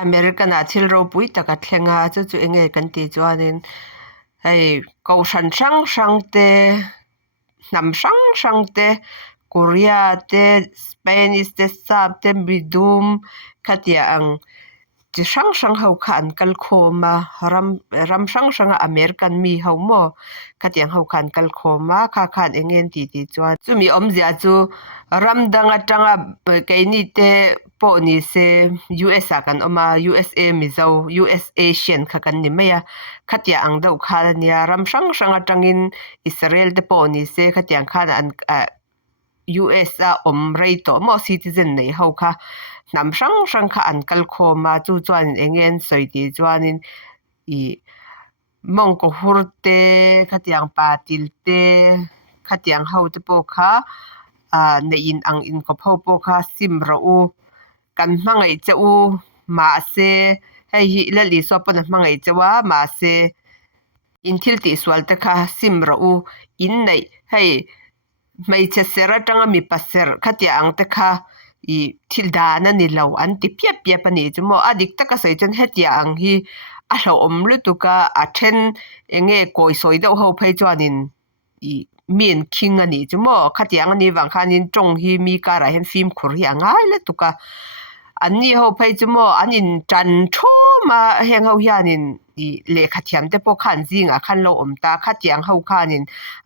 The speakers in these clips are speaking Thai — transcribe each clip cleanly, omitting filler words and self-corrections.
อเมริกันอาทิลเราปุยตะกัดแข่งอาจู่เองกันตีจวนนให้กูช่างเตนำช่างเตเกาหลีเตสเปนิสเตซับเตบิดูมขัดยังจะช่างเขาขันกัลโคมารำช่างอเมริกันมีเขาโมขัดยังเขาขันกัลโคมาขันเองตีจวนจู่มีเสียจู่รำดังจังเกนี่เตปอนี่เซ US กันออกมา USA มิเจ้า US Asian กันนี่ไม่อะขัดยังเดาขันเนี่ยรำช่างจังอินอิสราเอลเตปอนี่เซขัดยังขันอันUS ไรตัวมอ citizen ในเขาค่ะนำช่างค่ะอันกัลโคมาจู่จวนเองสวยดีจวนอีมองก็ฮูร์เตขัดยังปาติลเตขัดยังเขาเตปอค่ะในอินก็พอปอค่ะซิมรูกันมังไอเจ้ามาเซให้เลลิสวปนมังไอเจ้ามาเซอินทิลติสวลตะค่ะซิมรูอินในให้ไม่เชสเซอร์จังมีปัสเซอร์ขัดยังตะค่ะอีทิลดานันนี่เราอันที่เปียปนี่จุโมอดิกตะค่ะใส่จนเฮ็ดยังฮีอาเราลุตุกะอาเทนเองโกยสวยเดาเขาไปจวนินอีมีนคิงอันนี้จุโมขัดยังอันนี้วังคันินจงฮีมีการะเห็นฟิล์มขุริยังไงเลยตุกะอันนี้เขาไปจุโมอันนี้จันโชมาเฮงเขาเฮียนินอีเลขัดยามแต่พวกขันซิงขันเราตาขัดยังเขาขานิน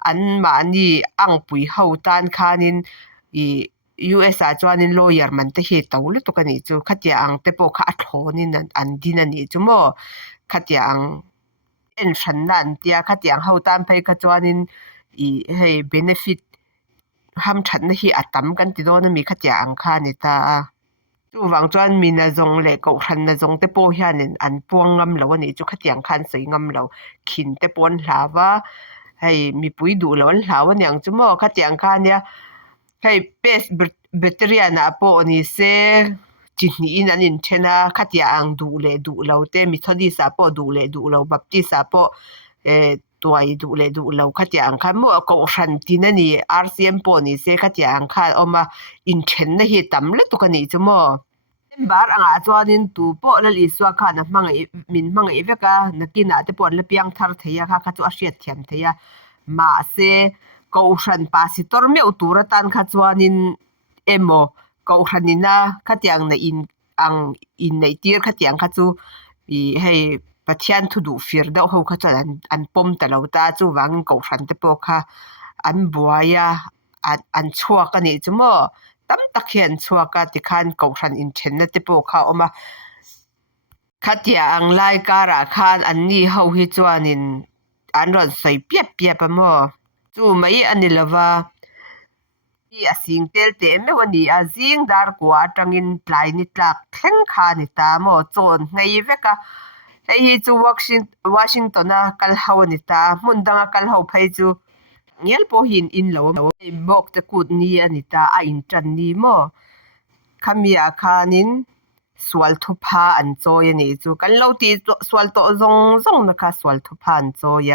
อันมาอันนี้อังปุยเขาตานขานินอี US จวนนิน lawyer มันจะเหตุตัวเลยตุกันนี่จูขัดยังแต่พวกขัดโหนินอันดินันนี่จุโมขัดยังเอ็นฉันนั่นเดียขัดยังเขาตานไปขัดจวนนินอีให้ benefit ห้ามฉันที่อัตตำกันติดโดนมีขัดยังขานิตาจู่วังจวนมีนาจงเล็กก็ฉันนาจงแต่พวกเฮียนินอันปวงงำแล้วนี่จูขัดยังขันสวยงำแล้วขินแต่ปวนลาวะให้มีปุยดูแล้วลาวะเนี่ยจุโมขัดยังขันเนี่ยให้เปสแบตเตอรี่นะปอนี่เซจิตนี้นั่นอินเทนะขัดยังดูแล้วเตมิทอดีสาปอดูแล้วบัพติสาปอตัวดูแล้วขัดยังขันมั่วก็ฉันที่นั่นนี่ RCM ปอนี่เซขัดยังขันออกมาอินเทนนะเฮตัมเลตุกันนี่จุโมบาร์อ่ะจวนนินตูปอลลิสวาค่ะนะมังมินมังเอเวกะนักกินอาจจะปอนเลเปียงทาร์เทียค่ะค่ะตัวเชียดเทียมเทียมาเซก็ฉันปาสิตอร์เมียวตูระตันค่ะจวนนินเอโมก็ฉันนินะค่ะที่ยังในอินในทีร์ค่ะที่ยังค่ะจูอีให้ปะเทียนทุดูฟิร์ดเอาค่ะจูอันปมแต่เราตาจูวังก็ฉันเตปอค่ะอันบัวยาอันชัวกันนี่จุโมตั้มตะเคียนชัวกาติคันกฉันอินเทนเนตปเขาออกมาขัดยางไล่การะคันอันนี้เขาฮิจวนินอันรอนใส่เปียปะมอจู่ไม่อันนี้ละว่าที่อาสิงเตลเตมวันนี้อาสิงดาร์กว่าจังอินปลายนิตลักแข่งขันนิตามอจนในเวกะไอฮิจูวอชิงตันนะกัลฮาวนิตามุนดังกัลฮาวไปจูเนี่ยพอหินอินแล้วบอกตะกุดนี่อันนี้ตาอินจันนี่มอขมีอาคานินสวลทุพาอันโจยนี่จูกันเราตีสวลโตซงนะคะสวลทุพาอันโจย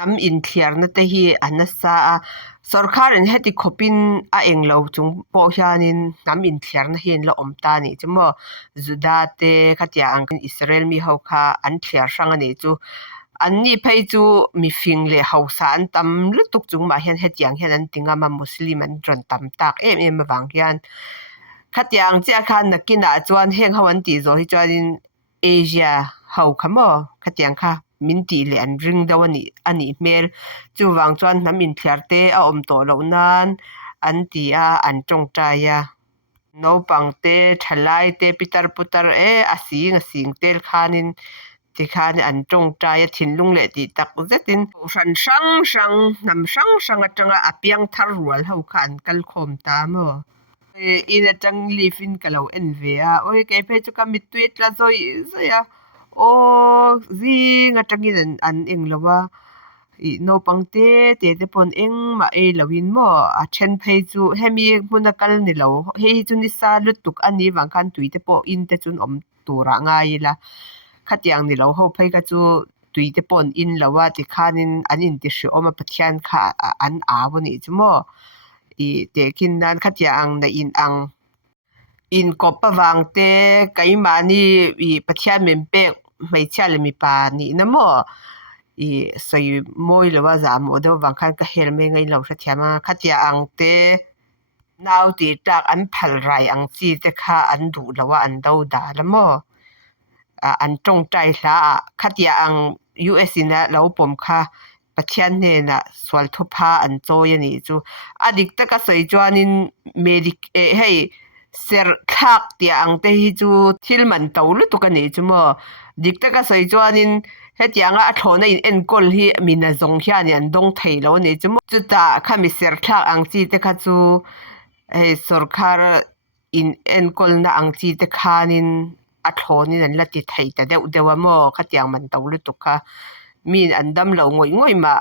น้ำอินเทียร์นั่นแต่ฮีอันนั้นซาสรคารินเฮติคบินเองเราจงพอชานินน้ำอินเทียร์นั่นเห็นเราตานี่จมอจุดาเตขัดยาอังกฤษอิสราเอลมีเขาค่ะอันเทียร์สังนี่จูอันนี้ไปจูมีฟิงเลยเขาสารตำลุตุกจุงมาเห็นเฮ็ดอย่างเห็นนั้นติงามามุสลิมันรอนตำตากมาบางอย่างขัดยางเจ้าคันนักกินอาจวนเฮงเขาวันตีโซที่จวนเอเชียเขาค่ะมอขัดยางค่ะมินตีเลยอันริงดาวันนี้อันนี้เมลจูวางจวนน้ำมินเทียร์เตโตเหล่านั้นอันตีอันจงใจโนปังเตทลายเตปิตาร์ปุตาร์อาสิงเตลคานินที่ข้านี่อันจงใจทินลุงเละตีตักเจตินชันช่างนำช่างจังอาเปียงทารัวเขาขันกัลคมตามออินจังลีฟินกัลเอาเอ็นเวียโอ้ยแกเพจก็มิตุยตละซอยโอ้ซีงจังกินอันเองละว่าโนปังเตปนเองมาลวินมอเชนเพจูเฮมีมุนกัลนี่เราเฮจุนิสาลุตุกอันนี้วังคันตุยเตปอินเตจุนตัวร่างายละขัดยังนี่เราเขาไปก็จูตุยเตปนอินแล้วว่าที่ข้านินอันอินติชอมาปะเทียนค่ะอันวันนี้จุโมเตกินนั้นขัดยังในอินอัง in kop pawang te kaima ni I pathian min pek hmeichhia le mipa ni na mo I soi mawi lo wa zam o do wang khan ka hel me ngai lo hra thiama khatia ang te nau ti tak an phal rai ang chi te kha an du lo wa an do da la mo an tong tai hla khatia ang US ina lo pom kha pathian ne na swal thu pha an choi ani chu adik ta ka soi chuanin medic hei ser thak tia ang te hi chu thil man to lu tu ka ni chu mo dik ta ka soi chuanin hetianga a thlona in en kol hi mina zong hian an dong thei lo ni chu mo chu ta khami ser thak ang chi te kha chu hei sarkar in en kol na ang chi te khanin a thlonin an lati thei ta deuh dewa mo khatiang man to lu tu kha min an dam lo ngoi ma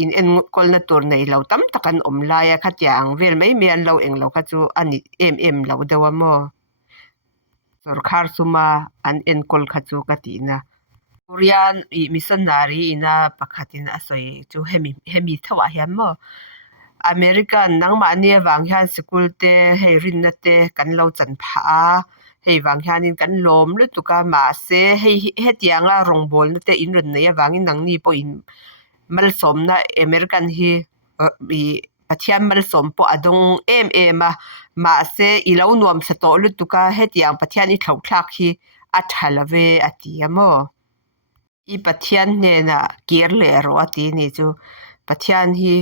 in en kol na tur nei lo tam takan om laia khatiang vel mai me an lo eng lo kha chu ani em lo dewa mo sarkar suma an en kol kha chu ka ti na Korean I missionary ina pakhatin asoi chu hemi thawa hiam mo American nangma ni wang hian school te hei rin na te kan lo chan pha a hei wang hianin kan lom lu tuka ma se hei hetianga rongbol na te in rin nei awangin nang ni po in mal som na American hi I pathian mal som po adong em a ma se I lo nuam sa to lu tuka hetiang pathian I thlo thlak hi a thalave atiamo I pathian ne na kir le ro ati ni chu pathian hi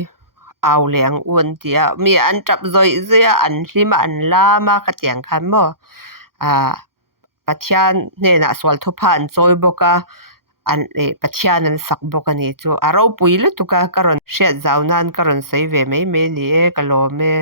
aw leng un tia mi an tap zoi zia an hlima an lama ka tiang khan mo pathian ne na swal thu phan choi boka an pathian an sak boka ni chu aro puile tuka karon hriat zaunan karon sei ve mai me ni e kalome